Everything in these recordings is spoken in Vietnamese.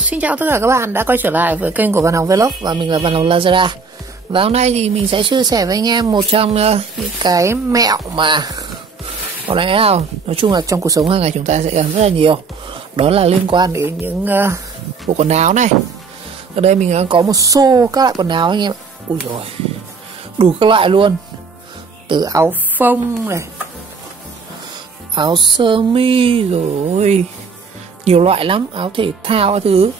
Xin chào tất cả các bạn đã quay trở lại với kênh của Văn Hồng Vlog và mình là Văn Hồng Lazada. Và hôm nay thì mình sẽ chia sẻ với anh em một trong những cái mẹo mà có lẽ nào nói chung là trong cuộc sống hàng ngày chúng ta sẽ gặp rất là nhiều. Đó là liên quan đến những bộ quần áo này. Ở đây mình có một xô các loại quần áo anh em. Ui rồi, đủ các loại luôn. Từ áo phông này, áo sơ mi rồi nhiều loại lắm, áo thể thao các thứ.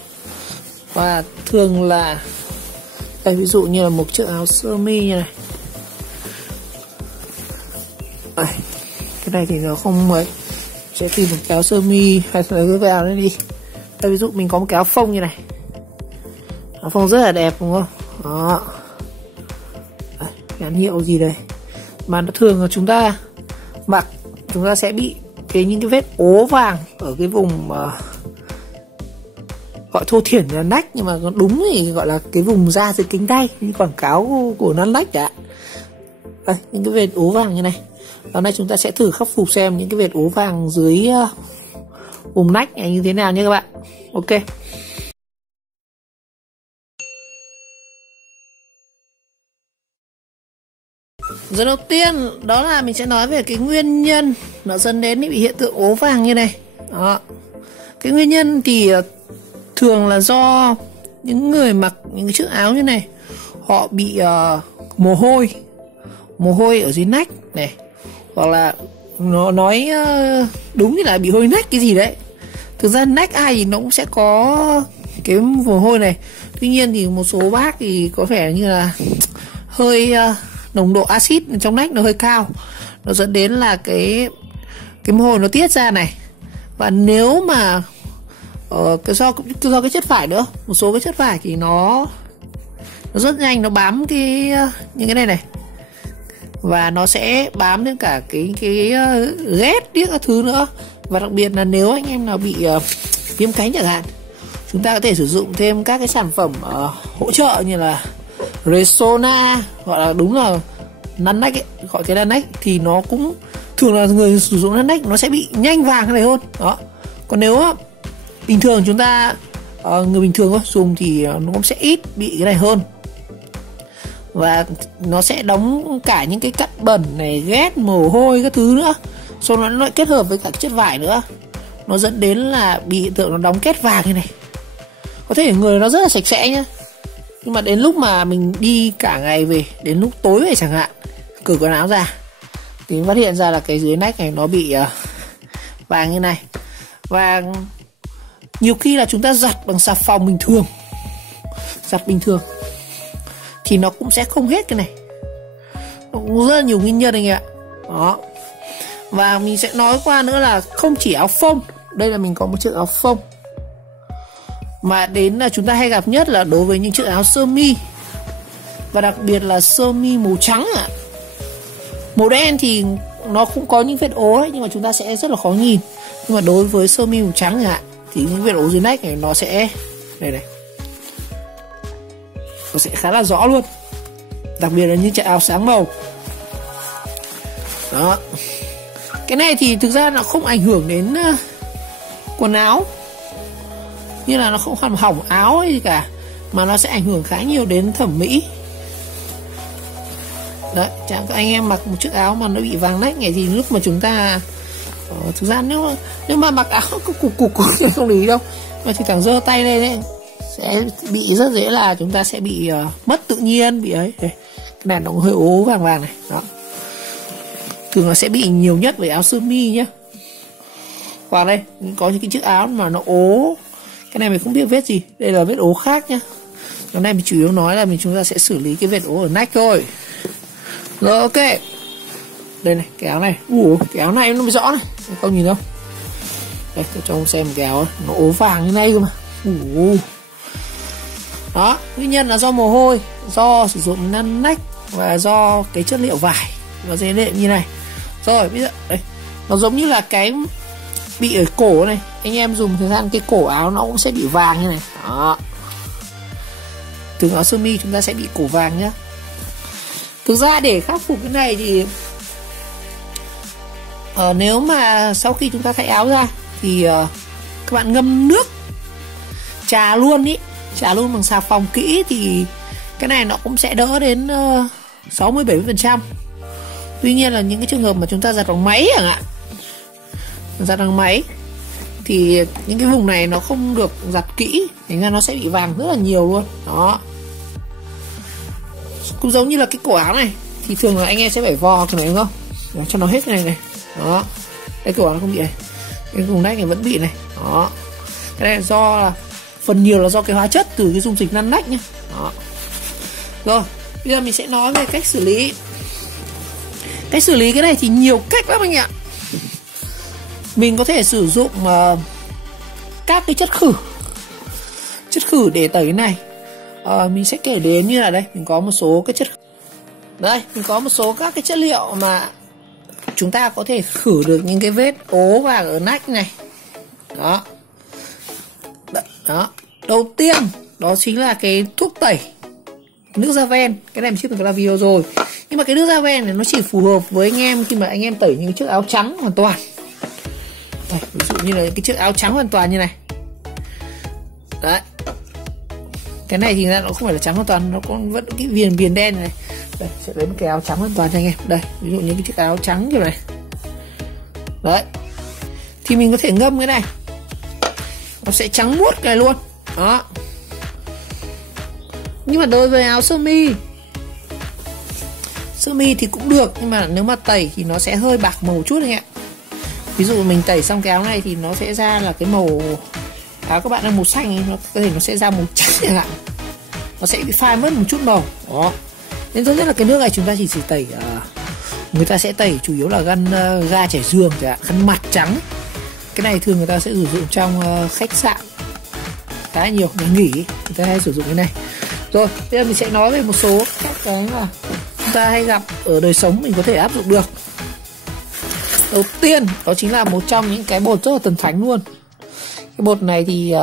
Và thường là đây, ví dụ như là một chiếc áo sơ mi như này. Đây, cái này thì nó không mấy, sẽ tìm một cái áo sơ mi hay là cái áo này đi. Đây, ví dụ mình có một cái áo phông như này, áo phông rất là đẹp đúng không? Đó, đây, nhãn hiệu gì đây mà nó thường là chúng ta mặc chúng ta sẽ bị những cái vết ố vàng ở cái vùng gọi thô thiển là nách, nhưng mà đúng thì gọi là cái vùng da dưới cánh tay như quảng cáo của Nike đã. Đây, những cái vết ố vàng như này. Hôm nay chúng ta sẽ thử khắc phục xem những cái vết ố vàng dưới vùng nách này như thế nào nhé các bạn. Ok. Giờ đầu tiên đó là mình sẽ nói về cái nguyên nhân nó dẫn đến bị hiện tượng ố vàng như này. Đó. Cái nguyên nhân thì thường là do những người mặc những cái chiếc áo như này họ bị mồ hôi ở dưới nách này, hoặc là nó nói đúng như là bị hôi nách cái gì đấy. Thực ra nách ai thì nó cũng sẽ có cái mồ hôi này. Tuy nhiên thì một số bác thì có vẻ như là hơi nồng độ axit trong nách nó hơi cao, nó dẫn đến là cái mồ hôi nó tiết ra này. Và nếu mà do cái chất vải nữa, một số cái chất vải thì nó rất nhanh nó bám những cái này và nó sẽ bám đến cả cái ghét điếc các thứ nữa. Và đặc biệt là nếu anh em nào bị viêm cánh chẳng hạn, chúng ta có thể sử dụng thêm các cái sản phẩm hỗ trợ như là Resona, gọi là đúng là Nike ấy, gọi cái Nike thì nó cũng thường là người sử dụng Nike nó sẽ bị nhanh vàng cái này hơn đó. Còn nếu bình thường chúng ta người bình thường dùng thì nó cũng sẽ ít bị cái này hơn, và nó sẽ đóng cả những cái cặn bẩn này, ghét, mồ hôi các thứ nữa. Sau đó nó lại kết hợp với cả chất vải nữa, nó dẫn đến là bị hiện tượng nó đóng kết vàng như này. Có thể người nó rất là sạch sẽ nhá, nhưng mà đến lúc mà mình đi cả ngày về, đến lúc tối về chẳng hạn, cởi quần áo ra thì phát hiện ra là cái dưới nách này nó bị vàng như này. Và nhiều khi là chúng ta giặt bằng xà phòng bình thường thì nó cũng sẽ không hết cái này. Nó cũng rất là nhiều nguyên nhân anh ạ. Đó. Và mình sẽ nói qua nữa là không chỉ áo phông. Đây là mình có một chiếc áo phông, mà đến là chúng ta hay gặp nhất là đối với những chiếc áo sơ mi, và đặc biệt là sơ mi màu trắng ạ. Màu đen thì nó cũng có những vết ố đấy, nhưng mà chúng ta sẽ rất là khó nhìn. Nhưng mà đối với sơ mi màu trắng ạ thì những vết ố dưới nách này nó sẽ này, nó sẽ khá là rõ luôn. Đặc biệt là những chiếc áo sáng màu. Đó. Cái này thì thực ra nó không ảnh hưởng đến quần áo, như là nó không làm hỏng áo hay gì cả, mà nó sẽ ảnh hưởng khá nhiều đến thẩm mỹ. Đấy, chẳng các anh em mặc một chiếc áo mà nó bị vàng nách này thì lúc mà chúng ta thực ra nếu mà mặc áo cục không để ý đâu, mà thì thẳng giơ tay lên ấy sẽ bị rất dễ là chúng ta sẽ bị mất tự nhiên, bị ấy. Đây, cái này nó hơi ố vàng này. Đó. Thường là sẽ bị nhiều nhất với áo sơ mi nhá. Hoặc đây có những cái chiếc áo mà nó ố, cái này mình không biết vết gì, đây là vết ố khác nhá. Hôm nay mình chủ yếu nói là chúng ta sẽ xử lý cái vết ố ở nách thôi. Rồi, ok. Đây này, cái áo này. Cái áo này nó mới rõ này, không nhìn đâu. Đây, tôi cho ông xem cái áo này. Nó ố vàng như này cơ mà. Đó, nguyên nhân là do mồ hôi, do sử dụng Nike và do cái chất liệu vải và dây đệm như này. Rồi, bây giờ đây, nó giống như là cái bị ở cổ này, anh em dùng thời gian cái cổ áo nó cũng sẽ bị vàng như này. Đó. Thường áo sơ mi chúng ta sẽ bị cổ vàng nhá. Thực ra để khắc phục cái này thì nếu mà sau khi chúng ta thay áo ra thì các bạn ngâm nước chà luôn ý, chà luôn bằng xà phòng kỹ thì cái này nó cũng sẽ đỡ đến 60-70%. Tuy nhiên là những cái trường hợp mà chúng ta giặt bằng máy chẳng hạn, giặt bằng máy thì những cái vùng này nó không được giặt kỹ, thành ra nó sẽ bị vàng rất là nhiều luôn. Đó, cũng giống như là cái cổ áo này thì thường là anh em sẽ phải vò cái này đúng không? Đó, cho nó hết cái này này. Đó, cái cổ áo nó không bị này, cái vùng nách này vẫn bị này. Đó, cái này do là phần nhiều là do cái hóa chất từ cái dung dịch lăn nách nhá. Đó. Rồi, bây giờ mình sẽ nói về cách xử lý. Cách xử lý cái này thì nhiều cách lắm anh ạ. Mình có thể sử dụng các cái chất khử để tẩy cái này. Mình sẽ kể đến như là đây, mình có một số cái chất. Đây, mình có một số các cái chất liệu mà chúng ta có thể khử được những cái vết ố vàng ở nách này. Đó. Đó. Đầu tiên đó chính là cái thuốc tẩy nước da ven. Cái này mình trước từng có làm video rồi. Nhưng mà cái nước da ven này nó chỉ phù hợp với anh em khi mà anh em tẩy những chiếc áo trắng hoàn toàn. Đây, ví dụ như là cái chiếc áo trắng hoàn toàn như này. Đấy. Cái này thì nó không phải là trắng hoàn toàn, nó có vẫn cái viền đen này. Đây, sẽ lấy một cái áo trắng hoàn toàn cho anh em. Đây, ví dụ như cái chiếc áo trắng kiểu này. Đấy. Thì mình có thể ngâm cái này. Nó sẽ trắng muốt cái này luôn. Đó. Nhưng mà đối với áo sơ mi thì cũng được, nhưng mà nếu mà tẩy thì nó sẽ hơi bạc màu chút anh ạ. Ví dụ mình tẩy xong cái áo này thì nó sẽ ra là cái màu áo các bạn đang màu xanh ấy, nó có thể nó sẽ ra màu trắng chẳng hạn, nó sẽ bị phai mất một chút màu. Đó, nên tốt nhất là cái nước này chúng ta chỉ tẩy người ta sẽ tẩy chủ yếu là ga chải giường chẳng hạn, khăn mặt trắng. Cái này thường người ta sẽ sử dụng trong khách sạn khá là nhiều, nhà nghỉ người ta hay sử dụng cái này. Rồi, bây giờ mình sẽ nói về một số các cái mà chúng ta hay gặp ở đời sống mình có thể áp dụng được. Đầu tiên đó chính là một trong những cái bột rất là thần thánh luôn. Cái bột này thì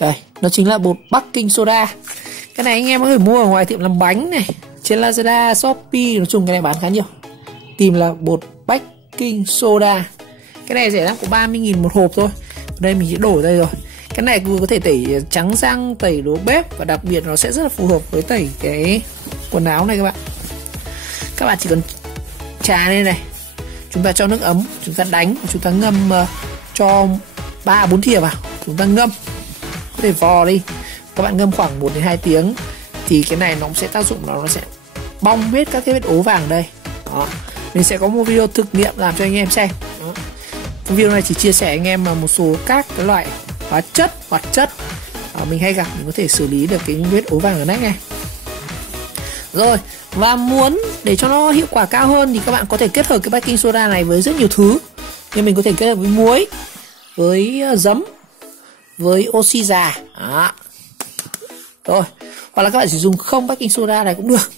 đây, nó chính là bột baking soda. Cái này anh em có thể mua ở ngoài tiệm làm bánh này, trên Lazada, Shopee, nói chung cái này bán khá nhiều. Tìm là bột baking soda. Cái này rẻ lắm, có 30.000 một hộp thôi. Ở đây mình sẽ đổ đây rồi. Cái này vừa có thể tẩy trắng răng, tẩy đồ bếp, và đặc biệt nó sẽ rất là phù hợp với tẩy cái quần áo này các bạn. Các bạn chỉ cần trà lên này, chúng ta cho nước ấm, chúng ta đánh, chúng ta ngâm cho 3-4 thìa vào, chúng ta ngâm, có thể vò đi. Các bạn ngâm khoảng 1-2 tiếng thì cái này nó sẽ tác dụng là nó sẽ bong hết các cái vết ố vàng đây. Đó. Mình sẽ có một video thực nghiệm làm cho anh em xem. Đó. Video này chỉ chia sẻ anh em một số các cái loại hóa chất, hoạt chất mình hay gặp, mình có thể xử lý được cái vết ố vàng ở nách này. Rồi, và muốn để cho nó hiệu quả cao hơn thì các bạn có thể kết hợp cái baking soda này với rất nhiều thứ. Nhưng mình có thể kết hợp với muối, với giấm, với oxy già. Đó. Rồi, hoặc là các bạn chỉ dùng không baking soda này cũng được.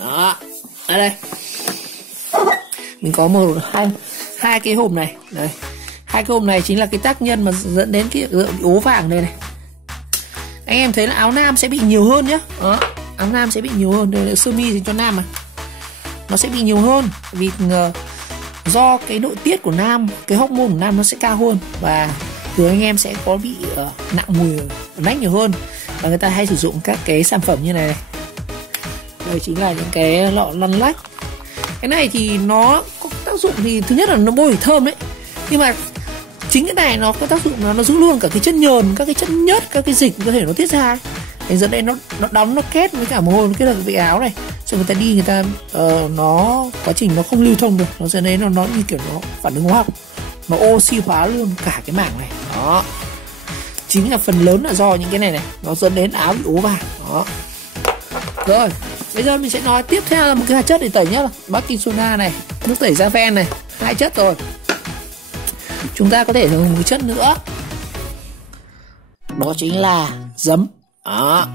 Đó, ở đây mình có hai cái hộp này. Đây, hai cái hộp này chính là cái tác nhân mà dẫn đến cái ố vàng đây này. Anh em thấy là áo nam sẽ bị nhiều hơn nhá. Đó, áo nam sẽ bị nhiều hơn. Đây là sơ mi thì cho nam mà, nó sẽ bị nhiều hơn vì do cái nội tiết của nam, cái hormone của nam nó sẽ cao hơn, và thường anh em sẽ có bị nặng mùi nách nhiều hơn, và người ta hay sử dụng các cái sản phẩm như này. Đây chính là những cái lọ lăn lách. Cái này thì nó có tác dụng thì thứ nhất là nó bôi thơm đấy, nhưng mà chính cái này nó có tác dụng là nó giữ luôn cả cái chất nhờn, các cái chất nhớt, các cái dịch có thể nó tiết ra. Thế dẫn đến nó đóng, nó kết với cả mồ hôi, kết hợp với áo này, cho người ta đi, người ta nó quá trình nó không lưu thông được, nó dẫn đến nó như kiểu nó phản ứng hóa học, nó oxy hóa luôn cả cái mảng này. Đó, chính là phần lớn là do những cái này nó dẫn đến áo bị ố vàng. Đó. Rồi, bây giờ mình sẽ nói tiếp theo là một cái hóa chất để tẩy nhá, baking soda này, nước tẩy da ven này, 2 chất rồi. Chúng ta có thể dùng một chất nữa, đó chính là giấm. Đó.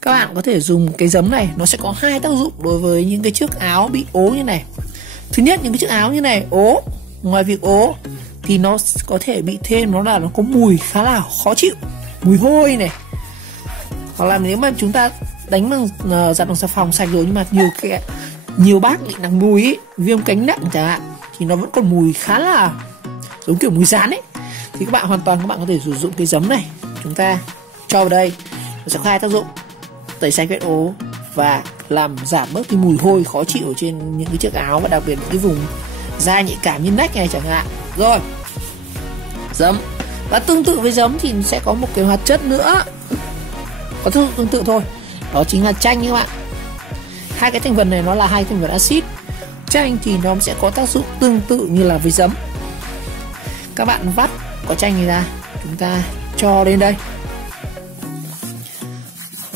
Các bạn có thể dùng cái giấm này, nó sẽ có 2 tác dụng đối với những cái chiếc áo bị ố như này. Thứ nhất, những cái chiếc áo như này ố, ngoài việc ố thì nó có thể bị thêm nó là nó có mùi khá là khó chịu, mùi hôi này. Hoặc là nếu mà chúng ta đánh bằng giặt bằng xà phòng sạch rồi, nhưng mà nhiều bác bị nặng mùi ấy, viêm cánh nặng chẳng hạn, thì nó vẫn còn mùi khá là giống kiểu mùi rán ấy, thì các bạn có thể sử dụng cái giấm này, chúng ta cho vào đây, nó sẽ có hai tác dụng: tẩy sạch vết ố và làm giảm bớt cái mùi hôi khó chịu ở trên những cái chiếc áo, và đặc biệt những cái vùng da nhạy cảm như nách này chẳng hạn. Rồi, giấm. Và tương tự với giấm thì sẽ có một cái hoạt chất nữa có tác dụng tương tự thôi, đó chính là chanh các bạn. Hai cái thành phần này nó là hai thành phần axit. Chanh thì nó sẽ có tác dụng tương tự như là với giấm. Các bạn vắt quả chanh này ra, chúng ta cho lên đây,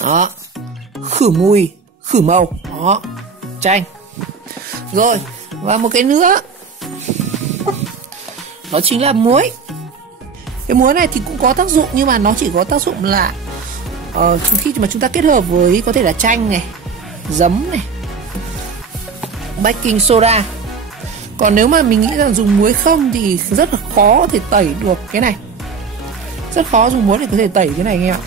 đó, khử mùi, khử màu, đó, chanh. Rồi, và một cái nữa đó chính là muối. Cái muối này thì cũng có tác dụng, nhưng mà nó chỉ có tác dụng là khi mà chúng ta kết hợp với có thể là chanh này, giấm này, baking soda. Còn nếu mà mình nghĩ rằng dùng muối không thì rất là khó thể tẩy được cái này, rất khó dùng muối để có thể tẩy cái này anh em ạ.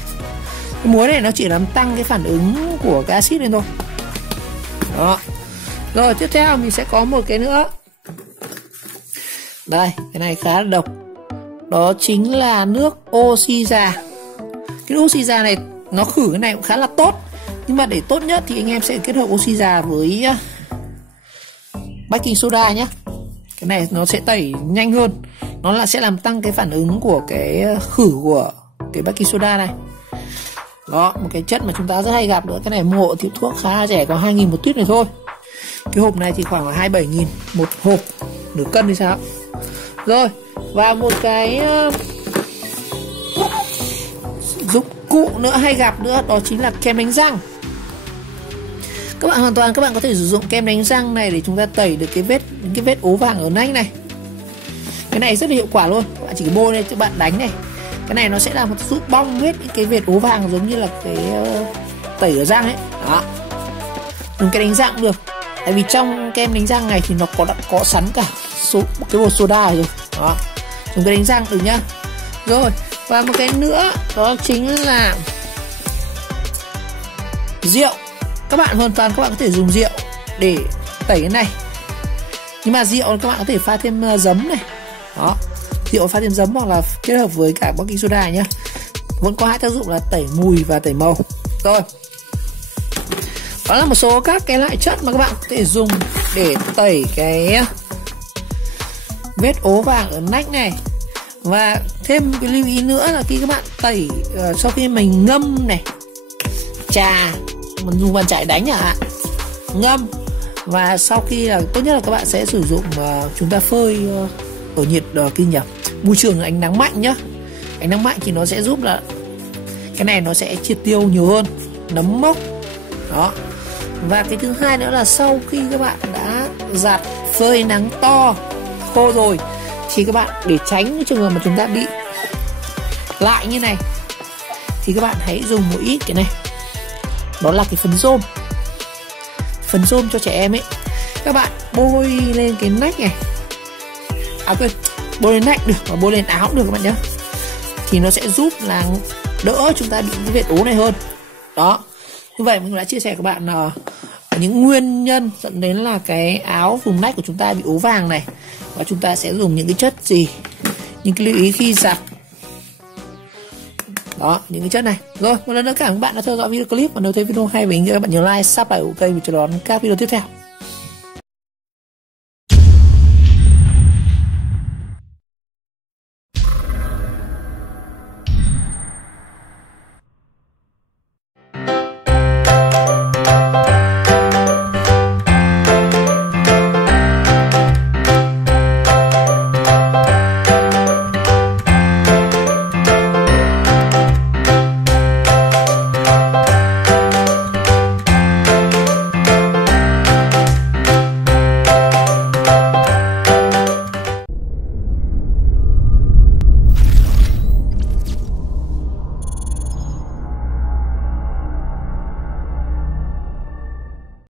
Cái muối này nó chỉ làm tăng cái phản ứng của cái axit lên thôi. Đó. Rồi tiếp theo mình sẽ có một cái nữa. Đây, cái này khá là độc. Đó chính là nước oxy già. Cái nước oxy già này nó khử cái này cũng khá là tốt, nhưng mà để tốt nhất thì anh em sẽ kết hợp oxy già với baking soda nhé. Cái này nó sẽ tẩy nhanh hơn, nó sẽ làm tăng cái phản ứng của cái khử của cái baking soda này. Đó, một cái chất mà chúng ta rất hay gặp nữa. Cái này mua ở tiệm thuốc khá rẻ, có 2.000 một tuyết này thôi. Cái hộp này thì khoảng là 27.000 một hộp, nửa cân thì sao. Rồi, và một cái dụng cụ nữa hay gặp nữa, đó chính là kem đánh răng. Các bạn có thể sử dụng kem đánh răng này để chúng ta tẩy được cái vết ố vàng ở nách này. Cái này rất là hiệu quả luôn. Các bạn chỉ bôi lên các bạn đánh này, cái này nó sẽ làm giúp bong hết những cái vết ố vàng, giống như là cái tẩy ở răng ấy. Đó, dùng cái đánh răng cũng được, tại vì trong kem đánh răng này thì nó có sẵn cả cái bột soda rồi. Đó, dùng cái đánh răng được nhá. Rồi, và một cái nữa đó chính là rượu. Các bạn có thể dùng rượu để tẩy cái này, nhưng mà rượu các bạn có thể pha thêm giấm này. Đó, rượu pha thêm giấm hoặc là kết hợp với cả baking soda nhá, vẫn có hai tác dụng là tẩy mùi và tẩy màu. Rồi, đó là một số các cái loại chất mà các bạn có thể dùng để tẩy cái vết ố vàng ở nách này. Và thêm một cái lưu ý nữa là khi các bạn tẩy sau khi mình ngâm này, trà, mình dùng bàn chải đánh ngâm, và sau khi là tốt nhất là các bạn sẽ sử dụng chúng ta phơi ở nhiệt môi trường ánh nắng mạnh nhá. Ánh nắng mạnh thì nó sẽ giúp là cái này nó sẽ triệt tiêu nhiều hơn nấm mốc. Đó. Và cái thứ hai nữa là sau khi các bạn đã giặt phơi nắng to khô rồi thì các bạn, để tránh cái trường hợp mà chúng ta bị lại như này, thì các bạn hãy dùng một ít cái này, đó là cái phấn rôm cho trẻ em ấy. Các bạn bôi lên cái nách này, bôi lên nách được, và bôi lên áo được các bạn nhé, thì nó sẽ giúp là đỡ chúng ta bị cái vết ố này hơn. Đó, như vậy mình đã chia sẻ với các bạn những nguyên nhân dẫn đến là cái áo vùng nách của chúng ta bị ố vàng này, và chúng ta sẽ dùng những cái chất gì, những cái lưu ý khi giặt. Đó, những cái chất này. Rồi, một lần nữa cảm ơn các bạn đã theo dõi video clip, và nếu thấy video hay và ý nghĩa các bạn nhớ like, subscribe kênh để chờ đón các video tiếp theo.